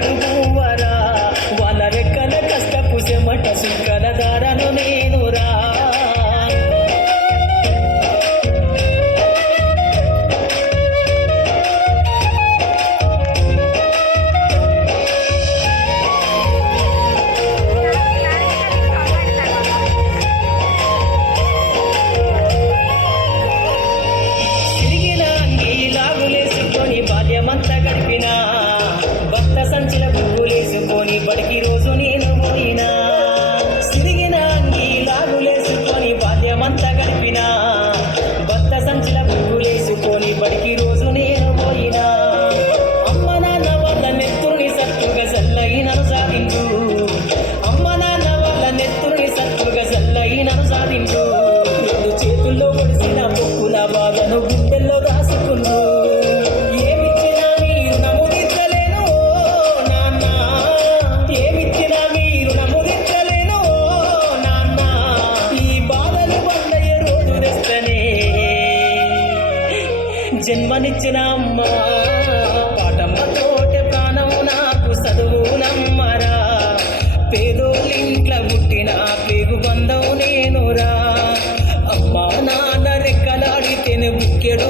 బుక్కెడు పువ్వరా వాళ్ళ రెక్కల కష్టపు చెమట సుక్కల దారను నేనురా బాల్యమంతా గడిపినా భక్త సంచుల పువ్వులేసుకొని బడికి రోజు నేను పోయినా సిరిగిన అంగి లాగులేసుకొని బాల్యమంతా గడిపినా భక్త సంచుల పువ్వులేసుకొని బడికి రోజు నేను పోయినా అమ్మ నాన్న వాళ్ళ నెత్తుని సత్తుగా చల్లయినను సాధించు అమ్మ నాన్న వాళ్ళ నెత్తుని సత్తుగా చల్లయినను సాధించు రెండు చేతుల్లో పొడిసిన పొక్కుల బాధను గుండెల్లో దాసుకుందు జన్మనిచ్చిన అమ్మ పాటమ్మతోటే ప్రాణం నాకు చదువునమ్మరా పేదోళ్ళింట్ల పుట్టిన పేగు బంధం నేనురా అమ్మ నాన్న రెక్కలాడితేనే బుక్కెడు